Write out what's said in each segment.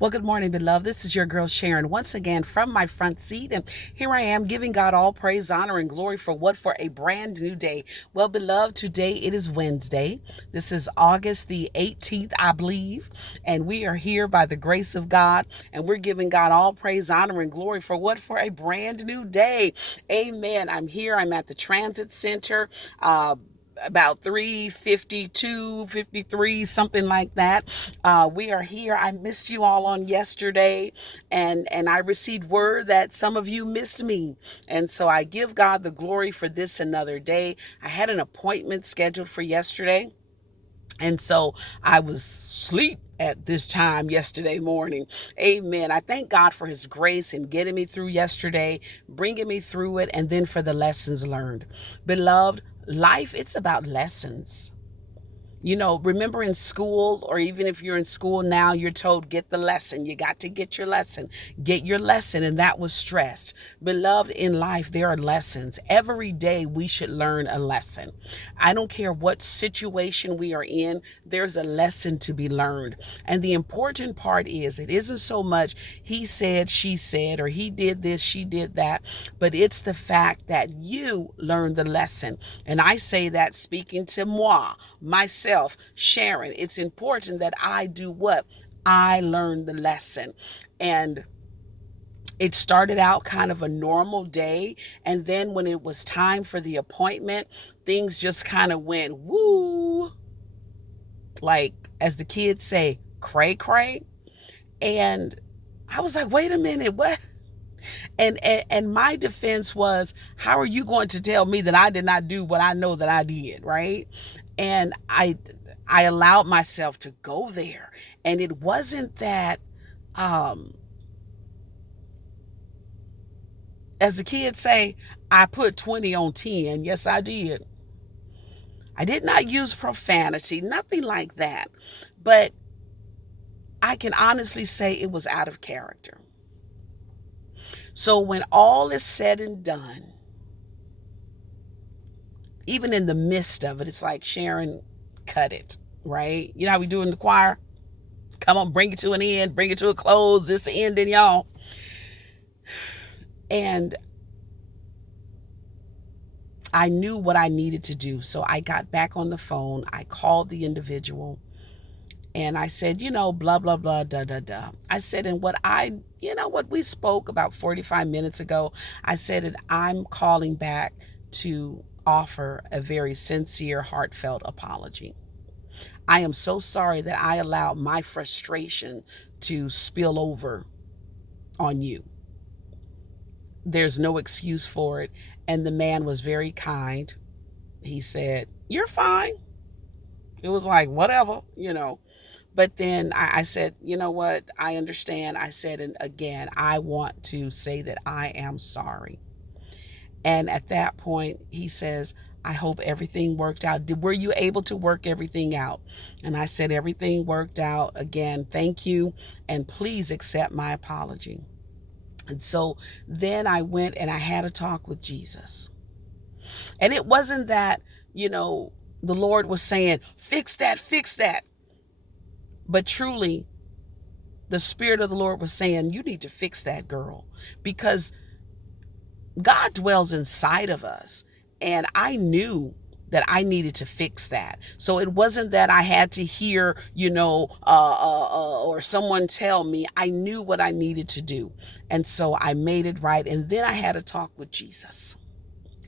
Well, good morning, beloved. This is your girl Sharon once again from my front seat. And here I am giving God all praise, honor, and glory for what? For a brand new day. Well, beloved, today it is Wednesday. This is August the 18th, I believe. And we are here by the grace of God. And we're giving God all praise, honor, and glory for what? For a brand new day. Amen. I'm here. I'm at the transit center. About 3:52, 53, something like that. We are here. I missed you all on yesterday, and I received word that some of you missed me. And so I give God the glory for this another day. I had an appointment scheduled for yesterday. And so I was asleep at this time yesterday morning. Amen. I thank God for his grace in getting me through yesterday, bringing me through it, and then for the lessons learned. Beloved, life, it's about lessons. Remember in school, or even if you're in school now, you're told, get the lesson. You got to get your lesson. Get your lesson. And that was stressed. Beloved, in life, there are lessons. Every day we should learn a lesson. I don't care what situation we are in, there's a lesson to be learned. And the important part is, it isn't so much he said, she said, or he did this, she did that, but it's the fact that you learned the lesson. And I say that speaking to myself, Sharon. It's important that I do what? I learned the lesson. And it started out kind of a normal day. And then when it was time for the appointment, things just kind of went woo, like, as the kids say, cray cray. And I was like, wait a minute, what? And my defense was, how are you going to tell me that I did not do what I know that I did, right? And I allowed myself to go there. And it wasn't that, as the kids say, I put 20 on 10. Yes, I did. I did not use profanity, nothing like that. But I can honestly say it was out of character. So when all is said and done, even in the midst of it, it's like, Sharon, cut it, right? You know how we do in the choir? Come on, bring it to an end, bring it to a close. This the ending, y'all. And I knew what I needed to do. So I got back on the phone. I called the individual and I said, blah, blah, blah, da, da, da. I said, and what we spoke about 45 minutes ago, I said, and I'm calling back to offer a very sincere, heartfelt apology. I am so sorry that I allowed my frustration to spill over on you. There's no excuse for it. And the man was very kind. He said, you're fine. It was like, whatever. But then I said, you know what? I understand. I said, and again, I want to say that I am sorry. And at that point, he says, I hope everything worked out. Were you able to work everything out? And I said, everything worked out. Again, thank you. And please accept my apology. And so then I went and I had a talk with Jesus. And it wasn't that, the Lord was saying, fix that, fix that. But truly, the Spirit of the Lord was saying, you need to fix that, girl, because God dwells inside of us. And I knew that I needed to fix that. So it wasn't that I had to hear, or someone tell me. I knew what I needed to do. And so I made it right. And then I had a talk with Jesus.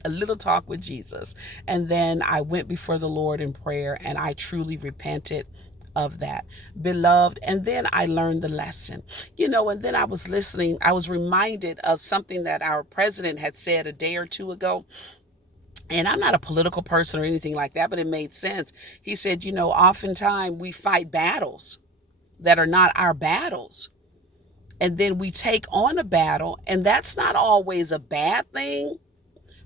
A little talk with Jesus. And then I went before the Lord in prayer and I truly repented of that, beloved. And then I learned the lesson, and then I was listening. I was reminded of something that our president had said a day or two ago. And I'm not a political person or anything like that, but it made sense. He said, oftentimes we fight battles that are not our battles. And then we take on a battle, and that's not always a bad thing.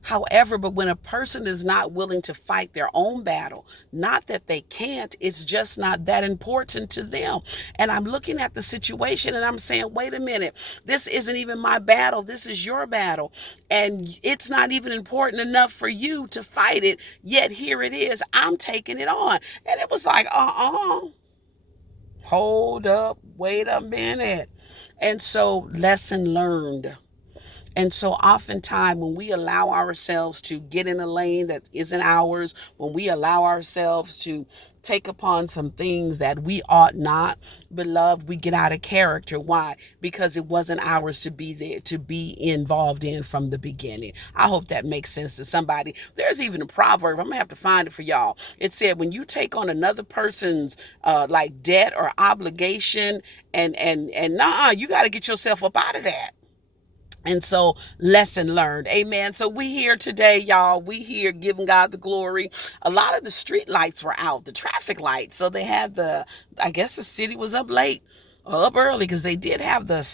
However, but when a person is not willing to fight their own battle, not that they can't, it's just not that important to them. And I'm looking at the situation and I'm saying, wait a minute, this isn't even my battle. This is your battle. And it's not even important enough for you to fight it. Yet here it is. I'm taking it on. And it was like, Hold up, wait a minute. And so, lesson learned. And so oftentimes when we allow ourselves to get in a lane that isn't ours, when we allow ourselves to take upon some things that we ought not, beloved, we get out of character. Why? Because it wasn't ours to be there, to be involved in from the beginning. I hope that makes sense to somebody. There's even a proverb, I'm gonna have to find it for y'all. It said, when you take on another person's like debt or obligation, and you got to get yourself up out of that. And so, lesson learned. Amen. So we here today, y'all. We here giving God the glory. A lot of the street lights were out, the traffic lights. So they had I guess the city was up late, up early, because they did have the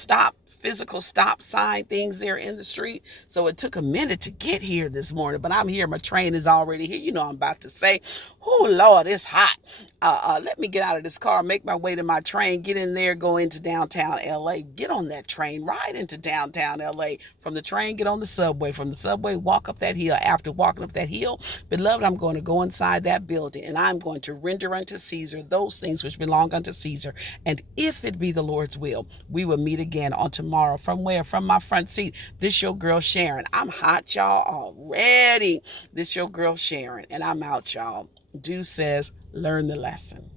physical stop sign things there in the street. So it took a minute to get here this morning, but I'm here. My train is already here. You know, I'm about to say, oh Lord, it's hot. Let me get out of this car, make my way to my train, get in there, go into downtown LA, get on that train, ride into downtown LA. From the train, get on the subway. From the subway, walk up that hill. After walking up that hill, beloved, I'm going to go inside that building and I'm going to render unto Caesar those things which belong unto Caesar. And if it be the Lord's will, we will meet again on tomorrow. From where? From my front seat. This your girl Sharon. I'm hot, y'all, already. This your girl Sharon, and I'm out, y'all. Says, learn the lesson.